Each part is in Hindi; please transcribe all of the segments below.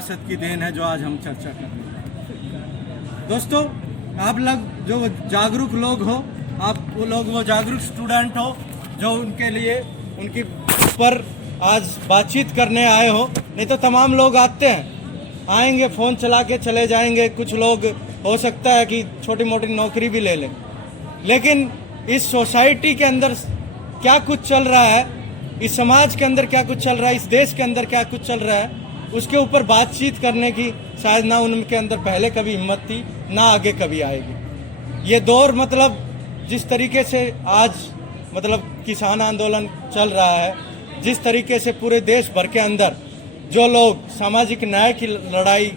सियासत की देन है जो आज हम चर्चा कर रहे हैं। दोस्तों, आप लोग जो जागरूक लोग हो, आप वो जागरूक स्टूडेंट हो जो उनके लिए उनकी पर आज बातचीत करने आए हो। नहीं तो तमाम लोग आते हैं, आएंगे फ़ोन चला के चले जाएंगे। कुछ लोग हो सकता है कि छोटी मोटी नौकरी भी ले लें, लेकिन इस सोसाइटी के अंदर क्या कुछ चल रहा है, इस समाज के अंदर क्या कुछ चल रहा है, इस देश के अंदर क्या कुछ चल रहा है, उसके ऊपर बातचीत करने की शायद ना उनके अंदर पहले कभी हिम्मत थी, ना आगे कभी आएगी। ये दौर मतलब जिस तरीके से आज किसान आंदोलन चल रहा है, जिस तरीके से पूरे देश भर के अंदर जो लोग सामाजिक न्याय की लड़ाई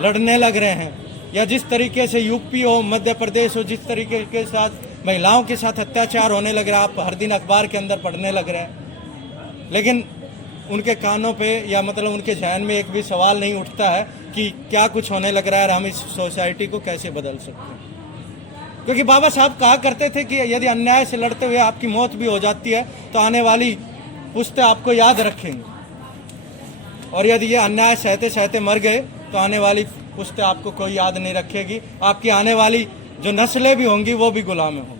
लड़ने लग रहे हैं, या जिस तरीके से यूपी हो, मध्य प्रदेश हो, जिस तरीके के साथ महिलाओं के साथ अत्याचार होने लग रहा है, आप हर दिन अखबार के अंदर पढ़ने लग रहे हैं, लेकिन उनके कानों पे या उनके जहन में एक भी सवाल नहीं उठता है कि क्या कुछ होने लग रहा है और हम इस सोसाइटी को कैसे बदल सकते हैं। क्योंकि बाबा साहब कहा करते थे कि यदि अन्याय से लड़ते हुए आपकी मौत भी हो जाती है तो आने वाली पुश्तें आपको याद रखेंगी, और यदि ये अन्याय सहते सहते मर गए तो आने वाली पुश्तें आपको कोई याद नहीं रखेगी। आपकी आने वाली जो नस्लें भी होंगी वो भी गुलाम होंगी।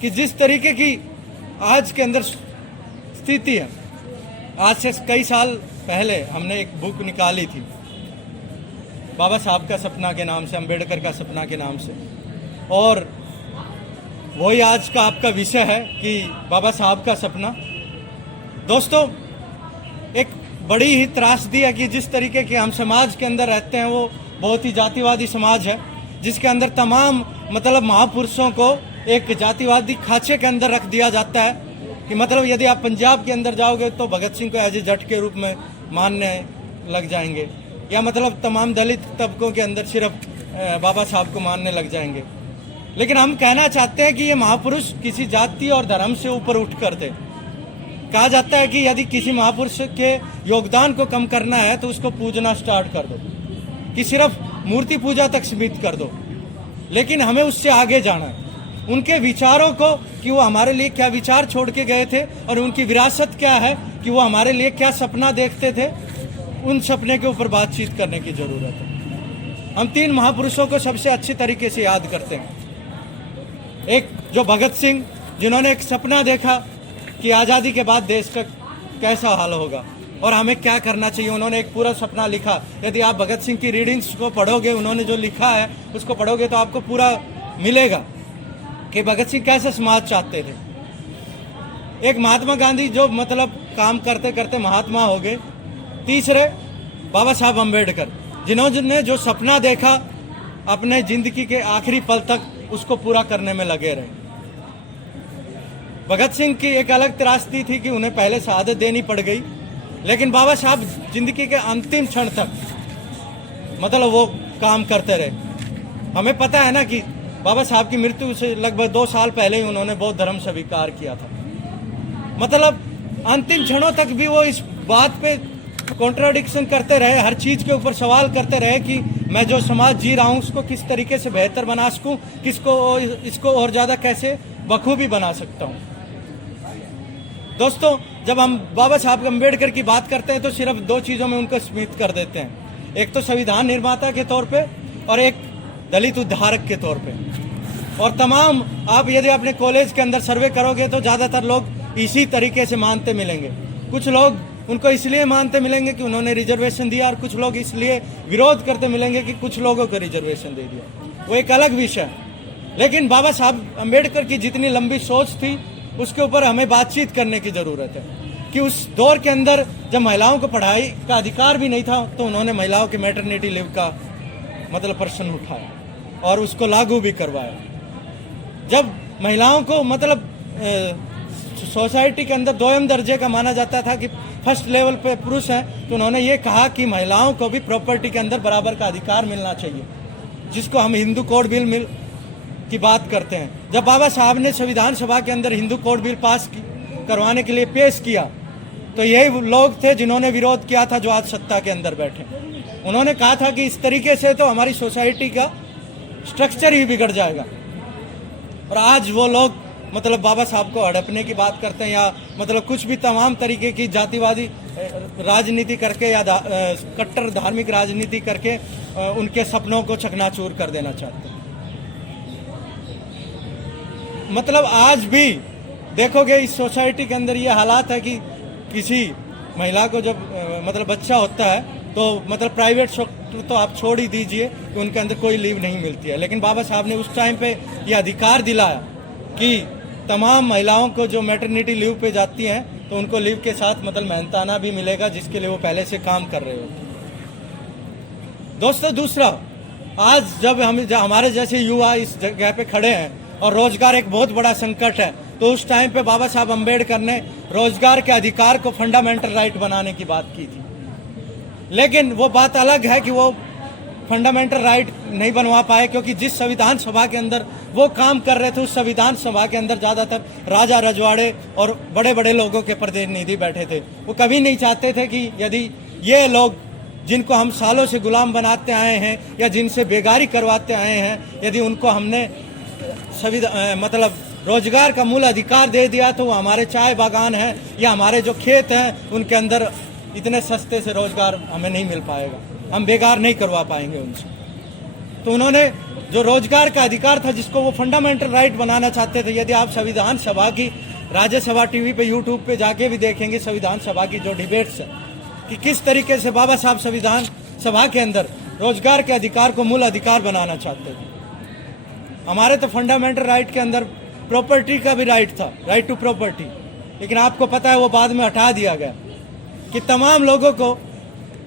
कि जिस तरीके की आज के अंदर स्थिति है, आज से कई साल पहले हमने एक बुक निकाली थी बाबा साहब का सपना के नाम से, अंबेडकर का सपना के नाम से, और वही आज का आपका विषय है कि बाबा साहब का सपना। दोस्तों, एक बड़ी ही त्रासदी है कि जिस तरीके के हम समाज के अंदर रहते हैं वो बहुत ही जातिवादी समाज है, जिसके अंदर तमाम महापुरुषों को एक जातिवादी खांचे के अंदर रख दिया जाता है। कि यदि आप पंजाब के अंदर जाओगे तो भगत सिंह को एज ए जट के रूप में मानने लग जाएंगे, या तमाम दलित तबकों के अंदर सिर्फ बाबा साहब को मानने लग जाएंगे। लेकिन हम कहना चाहते हैं कि ये महापुरुष किसी जाति और धर्म से ऊपर उठ कर थे। कहा जाता है कि यदि किसी महापुरुष के योगदान को कम करना है तो उसको पूजना स्टार्ट कर दो, कि सिर्फ मूर्ति पूजा तक सीमित कर दो। लेकिन हमें उससे आगे जाना है, उनके विचारों को, कि वो हमारे लिए क्या विचार छोड़ के गए थे और उनकी विरासत क्या है, कि वो हमारे लिए क्या सपना देखते थे, उन सपने के ऊपर बातचीत करने की जरूरत है। हम 3 महापुरुषों को सबसे अच्छी तरीके से याद करते हैं। एक जो भगत सिंह, जिन्होंने एक सपना देखा कि आज़ादी के बाद देश का कैसा हाल होगा और हमें क्या करना चाहिए। उन्होंने एक पूरा सपना लिखा। यदि आप भगत सिंह की रीडिंग्स को पढ़ोगे, उन्होंने जो लिखा है उसको पढ़ोगे तो आपको पूरा मिलेगा कि भगत सिंह कैसा समाज चाहते थे। एक महात्मा गांधी जो काम करते करते महात्मा हो गए। तीसरे बाबा साहब अम्बेडकर, जिन्होंने जो सपना देखा अपने जिंदगी के आखिरी पल तक उसको पूरा करने में लगे रहे। भगत सिंह की एक अलग त्रासदी थी कि उन्हें पहले शहादत देनी पड़ गई, लेकिन बाबा साहब जिंदगी के अंतिम क्षण तक वो काम करते रहे। हमें पता है ना कि बाबा साहब की मृत्यु से लगभग 2 साल पहले ही उन्होंने बौद्ध धर्म स्वीकार किया था। अंतिम क्षणों तक भी वो इस बात पे कॉन्ट्राडिक्शन करते रहे, हर चीज के ऊपर सवाल करते रहे कि मैं जो समाज जी रहा हूँ उसको किस तरीके से बेहतर बना सकूं, इसको और ज्यादा कैसे बखूबी बना सकता हूँ। दोस्तों, जब हम बाबा साहब अम्बेडकर की बात करते हैं तो सिर्फ 2 चीजों में उनको स्मृत कर देते हैं। एक तो संविधान निर्माता के तौर पे और एक दलित उद्धारक के तौर पे। और तमाम आप यदि अपने कॉलेज के अंदर सर्वे करोगे तो ज्यादातर लोग इसी तरीके से मानते मिलेंगे। कुछ लोग उनको इसलिए मानते मिलेंगे कि उन्होंने रिजर्वेशन दिया, और कुछ लोग इसलिए विरोध करते मिलेंगे कि कुछ लोगों को रिजर्वेशन दे दिया। वो एक अलग विषय है। लेकिन बाबा साहब अम्बेडकर की जितनी लंबी सोच थी उसके ऊपर हमें बातचीत करने की जरूरत है। कि उस दौर के अंदर जब महिलाओं को पढ़ाई का अधिकार भी नहीं था तो उन्होंने महिलाओं के मैटरनिटी लीव का प्रश्न उठाया और उसको लागू भी करवाया। जब महिलाओं को सोसाइटी के अंदर 2म दर्जे का माना जाता था कि फर्स्ट लेवल पे पुरुष हैं, तो उन्होंने ये कहा कि महिलाओं को भी प्रॉपर्टी के अंदर बराबर का अधिकार मिलना चाहिए, जिसको हम हिंदू कोड बिल की बात करते हैं। जब बाबा साहब ने संविधान सभा के अंदर हिंदू कोड बिल पास करवाने के लिए पेश किया तो यही लोग थे जिन्होंने विरोध किया था जो आज सत्ता के अंदर बैठे। उन्होंने कहा था कि इस तरीके से तो हमारी सोसाइटी का स्ट्रक्चर ही बिगड़ जाएगा। और आज वो लोग बाबा साहब को हड़पने की बात करते हैं, या कुछ भी तमाम तरीके की जातिवादी राजनीति करके या कट्टर धार्मिक राजनीति करके उनके सपनों को चकनाचूर कर देना चाहते हैं। मतलब आज भी देखोगे इस सोसाइटी के अंदर ये हालात है कि किसी महिला को जब मतलब बच्चा होता है तो मतलब प्राइवेट सेक्टर तो आप छोड़ ही दीजिए कि उनके अंदर कोई लीव नहीं मिलती है, लेकिन बाबा साहब ने उस टाइम पे ये अधिकार दिलाया कि तमाम महिलाओं को जो मैटरनिटी लीव पे जाती हैं तो उनको लीव के साथ मतलब मेहनताना भी मिलेगा जिसके लिए वो पहले से काम कर रहे होते। दोस्तों दूसरा, आज जब हमारे जैसे युवा इस जगह पे खड़े हैं और रोजगार एक बहुत बड़ा संकट है, तो उस टाइम पे बाबा साहब अम्बेडकर ने रोजगार के अधिकार को फंडामेंटल राइट बनाने की बात की थी। लेकिन वो बात अलग है कि वो फंडामेंटल राइट नहीं बनवा पाए, क्योंकि जिस संविधान सभा के अंदर वो काम कर रहे थे उस संविधान सभा के अंदर ज्यादातर राजा रजवाड़े और बड़े बड़े लोगों के प्रतिनिधि बैठे थे। वो कभी नहीं चाहते थे कि यदि ये लोग जिनको हम सालों से गुलाम बनाते आए हैं या जिनसे बेगारी करवाते आए हैं, यदि उनको हमने मतलब रोजगार का मूल अधिकार दे दिया तो वो हमारे चाय बागान है या हमारे जो खेत हैं उनके अंदर इतने सस्ते से रोजगार हमें नहीं मिल पाएगा, हम बेकार नहीं करवा पाएंगे उनसे। तो उन्होंने जो रोजगार का अधिकार था जिसको वो फंडामेंटल राइट बनाना चाहते थे, यदि आप संविधान सभा की राज्यसभा टीवी पे यूट्यूब पे जाके भी देखेंगे संविधान सभा की जो डिबेट्स है कि किस तरीके से बाबा साहब संविधान सभा के अंदर रोजगार के अधिकार को मूल अधिकार बनाना चाहते थे। हमारे तो फंडामेंटल राइट के अंदर प्रॉपर्टी का भी राइट था, राइट टू प्रॉपर्टी, लेकिन आपको पता है वो बाद में हटा दिया गया कि तमाम लोगों को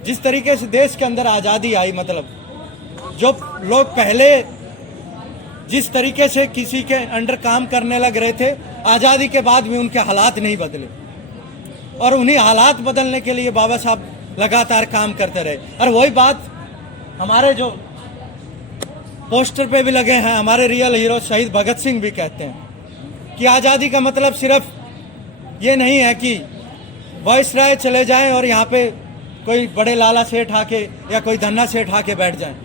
जिस तरीके से देश के अंदर आज़ादी आई, मतलब जो लोग पहले जिस तरीके से किसी के अंडर काम करने लग रहे थे, आज़ादी के बाद भी उनके हालात नहीं बदले और उन्हीं हालात बदलने के लिए बाबा साहब लगातार काम करते रहे। और वही बात हमारे जो पोस्टर पे भी लगे हैं, हमारे रियल हीरो शहीद भगत सिंह भी कहते हैं कि आज़ादी का मतलब सिर्फ ये नहीं है कि वायसराय चले जाएं और यहाँ पे कोई बड़े लाला सेठ आके या कोई धन्ना सेठ आके बैठ जाएं।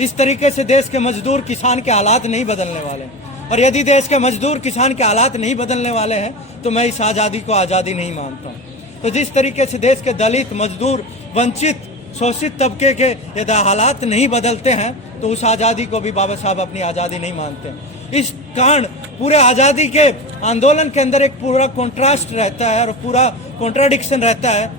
इस तरीके से देश के मजदूर किसान के हालात नहीं बदलने वाले हैं, और यदि देश के मजदूर किसान के हालात नहीं बदलने वाले हैं तो मैं इस आज़ादी को आज़ादी नहीं मानता हूँ। तो जिस तरीके से देश के दलित, मजदूर, वंचित, शोषित तबके के यदि हालात नहीं बदलते हैं तो उस आज़ादी को भी बाबा साहब अपनी आज़ादी नहीं मानते। इस कारण पूरे आज़ादी के आंदोलन के अंदर एक पूरा कॉन्ट्रास्ट रहता है और पूरा कॉन्ट्राडिक्शन रहता है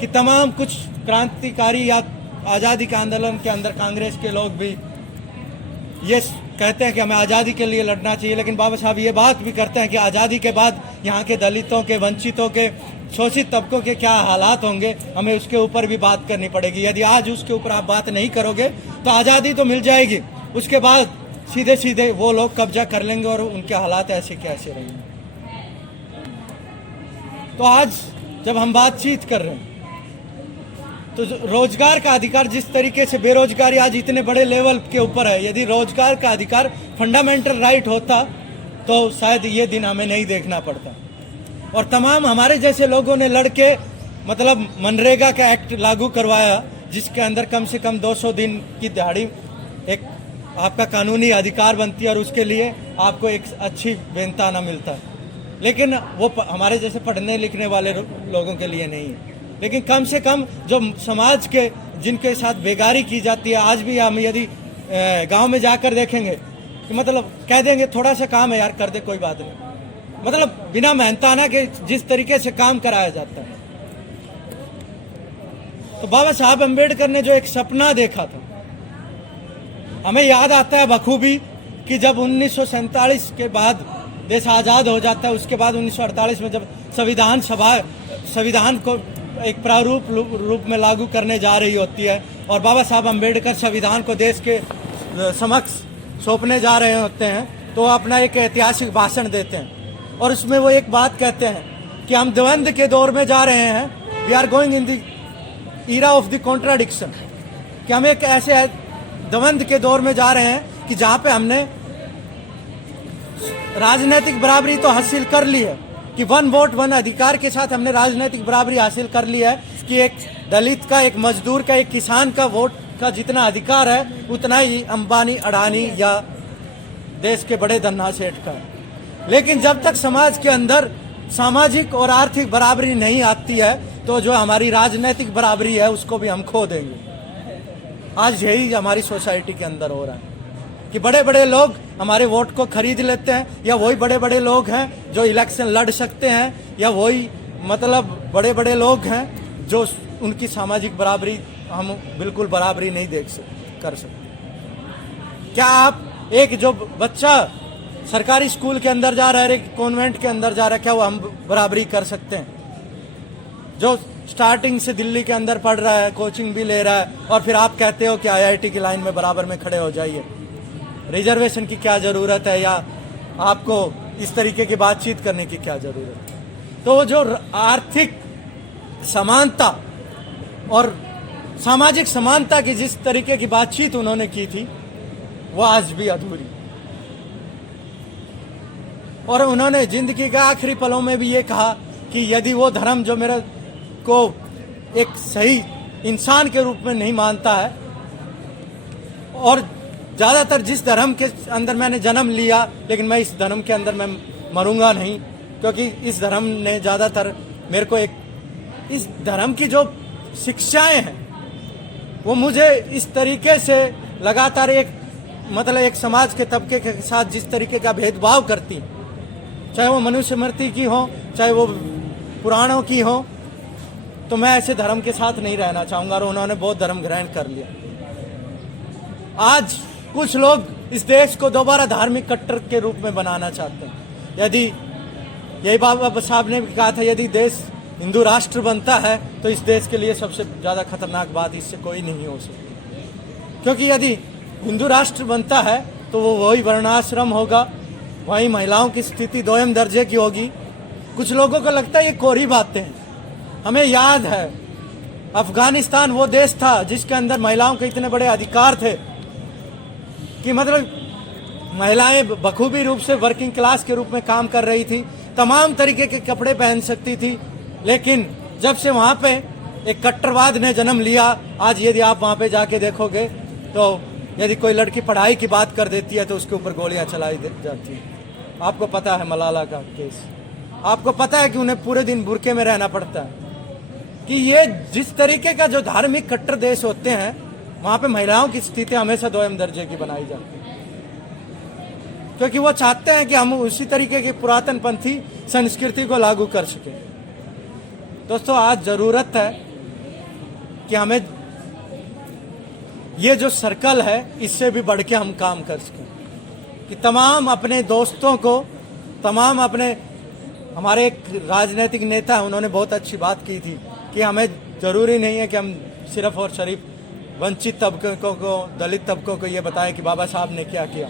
कि तमाम कुछ क्रांतिकारी या आज़ादी के आंदोलन के अंदर कांग्रेस के लोग भी ये कहते हैं कि हमें आज़ादी के लिए लड़ना चाहिए, लेकिन बाबा साहब ये बात भी करते हैं कि आज़ादी के बाद यहाँ के दलितों के, वंचितों के, शोषित तबकों के क्या हालात होंगे, हमें उसके ऊपर भी बात करनी पड़ेगी। यदि आज उसके ऊपर आप बात नहीं करोगे तो आज़ादी तो मिल जाएगी, उसके बाद सीधे सीधे वो लोग कब्जा कर लेंगे और उनके हालात ऐसे कैसे रहेंगे। तो आज जब हम बातचीत कर रहे हैं तो रोजगार का अधिकार, जिस तरीके से बेरोजगारी आज इतने बड़े लेवल के ऊपर है, यदि रोजगार का अधिकार फंडामेंटल राइट होता तो शायद ये दिन हमें नहीं देखना पड़ता। और तमाम हमारे जैसे लोगों ने लड़के मतलब मनरेगा का एक्ट लागू करवाया जिसके अंदर कम से कम 200 दिन की दिहाड़ी एक आपका कानूनी अधिकार बनती है और उसके लिए आपको एक अच्छी वेतन मिलता है, लेकिन वो हमारे जैसे पढ़ने लिखने वाले लोगों के लिए नहीं है। लेकिन कम से कम जो समाज के जिनके साथ बेगारी की जाती है, आज भी हम यदि गांव में जाकर देखेंगे कि मतलब कह देंगे थोड़ा सा काम है यार, कर दे कोई बात नहीं, मतलब बिना मेहनताना के जिस तरीके से काम कराया जाता है। तो बाबा साहब अम्बेडकर ने जो एक सपना देखा था, हमें याद आता है बखूबी कि जब 1947 के बाद देश आज़ाद हो जाता है, उसके बाद 1948 में जब संविधान को एक प्रारूप रूप में लागू करने जा रही होती है और बाबा साहब अम्बेडकर संविधान को देश के समक्ष सौंपने जा रहे होते हैं, तो अपना एक ऐतिहासिक भाषण देते हैं और उसमें वो एक बात कहते हैं कि हम द्वंद्व के दौर में जा रहे हैं, we are going in the era of the contradiction, कि हम एक ऐसे द्वंद्व के दौर में जा रहे हैं कि जहाँ पे हमने राजनीतिक बराबरी तो हासिल कर ली है कि 1 वोट 1 अधिकार के साथ हमने राजनीतिक बराबरी हासिल कर ली है कि एक दलित का, एक मजदूर का, एक किसान का वोट का जितना अधिकार है उतना ही अंबानी, अडानी या देश के बड़े धन्ना सेठ का है। लेकिन जब तक समाज के अंदर सामाजिक और आर्थिक बराबरी नहीं आती है तो जो हमारी राजनीतिक बराबरी है उसको भी हम खो देंगे। आज यही हमारी सोसाइटी के अंदर हो रहा है कि बड़े बड़े लोग हमारे वोट को खरीद लेते हैं, या वही बड़े बड़े लोग हैं जो इलेक्शन लड़ सकते हैं, या वही मतलब बड़े बड़े लोग हैं जो उनकी सामाजिक बराबरी हम बिल्कुल बराबरी नहीं कर सकते। क्या आप एक जो बच्चा सरकारी स्कूल के अंदर जा रहा है, एक कॉन्वेंट के अंदर जा रहा है, क्या वो हम बराबरी कर सकते हैं? जो स्टार्टिंग से दिल्ली के अंदर पढ़ रहा है, कोचिंग भी ले रहा है, और फिर आप कहते हो कि आईआईटी की लाइन में बराबर में खड़े हो जाइए। रिजर्वेशन की क्या ज़रूरत है, या आपको इस तरीके की बातचीत करने की क्या ज़रूरत है? तो जो आर्थिक समानता और सामाजिक समानता की जिस तरीके की बातचीत उन्होंने की थी वो आज भी अधूरी। और उन्होंने जिंदगी के आखिरी पलों में भी ये कहा कि यदि वो धर्म जो मेरे को एक सही इंसान के रूप में नहीं मानता है, और ज़्यादातर जिस धर्म के अंदर मैंने जन्म लिया, लेकिन मैं इस धर्म के अंदर मैं मरूंगा नहीं, क्योंकि इस धर्म ने ज़्यादातर मेरे को इस धर्म की जो शिक्षाएं हैं वो मुझे इस तरीके से लगातार एक समाज के तबके के साथ जिस तरीके का भेदभाव करती, चाहे वो मनुस्मृति की हो, चाहे वो पुराणों की हो, तो मैं ऐसे धर्म के साथ नहीं रहना चाहूँगा। और उन्होंने बौद्ध धर्म ग्रहण कर लिया। आज कुछ लोग इस देश को दोबारा धार्मिक कट्टर के रूप में बनाना चाहते हैं। यही बाबा साहब ने भी कहा था, यदि देश हिंदू राष्ट्र बनता है तो इस देश के लिए सबसे ज़्यादा खतरनाक बात इससे कोई नहीं हो सकती, क्योंकि यदि हिंदू राष्ट्र बनता है तो वो वही वर्णाश्रम होगा, वही महिलाओं की स्थिति दोयम दर्जे की होगी। कुछ लोगों को लगता है ये कोरी बातें हैं। हमें याद है अफगानिस्तान वो देश था जिसके अंदर महिलाओं के इतने बड़े अधिकार थे कि मतलब महिलाएं बखूबी रूप से वर्किंग क्लास के रूप में काम कर रही थी, तमाम तरीके के कपड़े पहन सकती थी। लेकिन जब से वहाँ पे एक कट्टरवाद ने जन्म लिया, आज यदि आप वहाँ पे जाके देखोगे तो यदि कोई लड़की पढ़ाई की बात कर देती है तो उसके ऊपर गोलियां चलाई जाती हैं। आपको पता है मलाला का केस, आपको पता है कि उन्हें पूरे दिन बुरके में रहना पड़ता है। कि ये जिस तरीके का जो धार्मिक कट्टर देश होते हैं वहाँ पे महिलाओं की स्थिति हमेशा दोयम दर्जे की बनाई जाती है, क्योंकि वो चाहते हैं कि हम उसी तरीके की पुरातन पंथी संस्कृति को लागू कर सकें। दोस्तों, आज ज़रूरत है कि हमें ये जो सर्कल है इससे भी बढ़ के हम काम कर सकें, कि तमाम अपने दोस्तों को, तमाम अपने हमारे एक राजनीतिक नेता है, उन्होंने बहुत अच्छी बात की थी कि हमें ज़रूरी नहीं है कि हम सिर्फ और सिर्फ वंचित तबकों को, दलित तबकों को ये बताएं कि बाबा साहब ने क्या किया।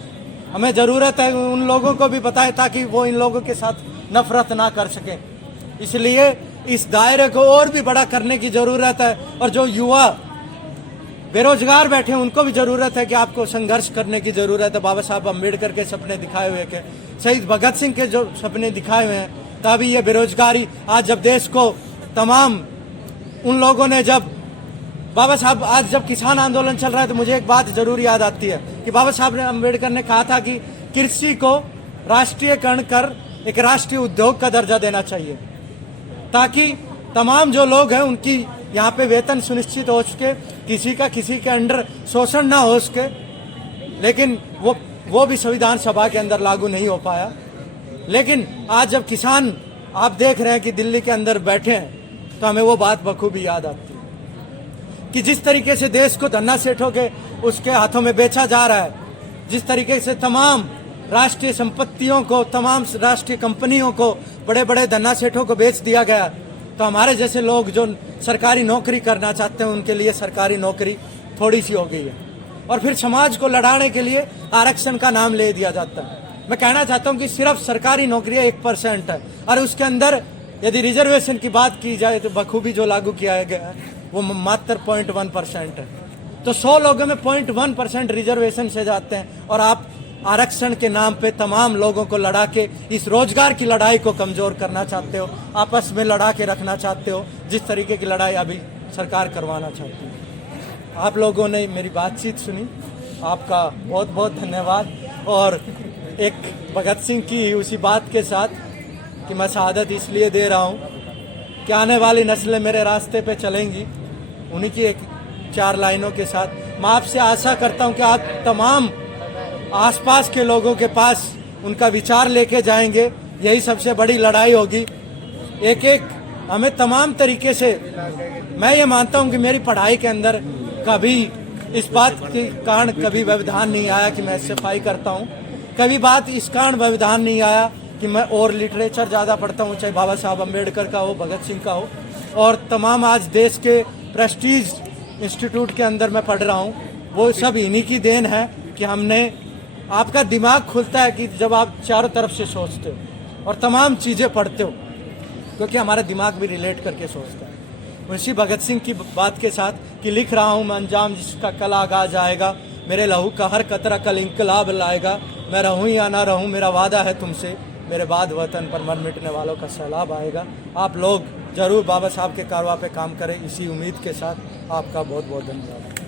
हमें ज़रूरत है उन लोगों को भी बताएं ताकि वो इन लोगों के साथ नफरत ना कर सकें। इसलिए इस दायरे को और भी बड़ा करने की ज़रूरत है। और जो युवा बेरोजगार बैठे हैं उनको भी ज़रूरत है कि आपको संघर्ष करने की ज़रूरत है। बाबा साहब अम्बेडकर के सपने दिखाए हुए के, शहीद भगत सिंह के जो सपने दिखाए हुए हैं, तभी ये बेरोजगारी आज जब देश को तमाम उन लोगों ने जब बाबा साहब आज जब किसान आंदोलन चल रहा है तो मुझे एक बात जरूर याद आती है कि बाबा साहब ने अम्बेडकर ने कहा था कि कृषि को राष्ट्रीयकरण कर एक राष्ट्रीय उद्योग का दर्जा देना चाहिए, ताकि तमाम जो लोग हैं उनकी यहाँ पे वेतन सुनिश्चित हो सके, किसी के अंडर शोषण ना हो सके। लेकिन वो भी संविधान सभा के अंदर लागू नहीं हो पाया। लेकिन आज जब किसान आप देख रहे हैं कि दिल्ली के अंदर बैठे हैं तो हमें वो बात बखूबी याद आती है कि जिस तरीके से देश को धन्ना सेठों के उसके हाथों में बेचा जा रहा है, जिस तरीके से तमाम राष्ट्रीय संपत्तियों को, तमाम राष्ट्रीय कंपनियों को बड़े बड़े धन्ना सेठों को बेच दिया गया, तो हमारे जैसे लोग जो सरकारी नौकरी करना चाहते हैं उनके लिए सरकारी नौकरी थोड़ी सी हो गई है। और फिर समाज को लड़ाने के लिए आरक्षण का नाम ले दिया जाता है। मैं कहना चाहता हूं कि सिर्फ सरकारी नौकरियां 1% है, और उसके अंदर यदि रिजर्वेशन की बात की जाए तो बखूबी जो लागू किया गया है वो मात्र 0.1% है। तो 100 लोगों में 0.1% रिजर्वेशन से जाते हैं, और आप आरक्षण के नाम पे तमाम लोगों को लड़ा के इस रोजगार की लड़ाई को कमजोर करना चाहते हो, आपस में लड़ा के रखना चाहते हो, जिस तरीके की लड़ाई अभी सरकार करवाना चाहती है। आप लोगों ने मेरी बातचीत सुनी, आपका बहुत बहुत धन्यवाद। और एक भगत सिंह की उसी बात के साथ कि मैं शहादत इसलिए दे रहा हूँ कि आने वाली नस्लें मेरे रास्ते पे चलेंगी। उन्हीं की एक 4 लाइनों के साथ मैं आपसे आशा करता हूँ कि आप तमाम आसपास के लोगों के पास उनका विचार लेके जाएंगे। यही सबसे बड़ी लड़ाई होगी। एक एक हमें तमाम तरीके से, मैं ये मानता हूँ कि मेरी पढ़ाई के अंदर कभी इस बात के कारण कभी व्यवधान नहीं आया कि मैं SFI करता हूँ। कभी बात इस कारण व्यवधान नहीं आया कि मैं और लिटरेचर ज़्यादा पढ़ता हूँ, चाहे बाबा साहब अम्बेडकर का हो, भगत सिंह का हो, और तमाम आज देश के प्रेस्टीज इंस्टीट्यूट के अंदर मैं पढ़ रहा हूँ। वो सब इन्हीं की देन है कि हमने, आपका दिमाग खुलता है कि जब आप चारों तरफ से सोचते हो और तमाम चीज़ें पढ़ते हो, क्योंकि हमारा दिमाग भी रिलेट करके सोचता है। उसी भगत सिंह की बात के साथ कि लिख रहा हूँ मैं अंजाम जिसका कल आगाज आएगा, मेरे लहू का हर कतरा कल इंकलाब लाएगा, मैं रहूँ या ना रहूँ मेरा वादा है तुमसे, मेरे बाद वतन पर मर मिटने वालों का सैलाब आएगा। आप लोग जरूर बाबा साहब के कारवा पे काम करें, इसी उम्मीद के साथ आपका बहुत बहुत धन्यवाद।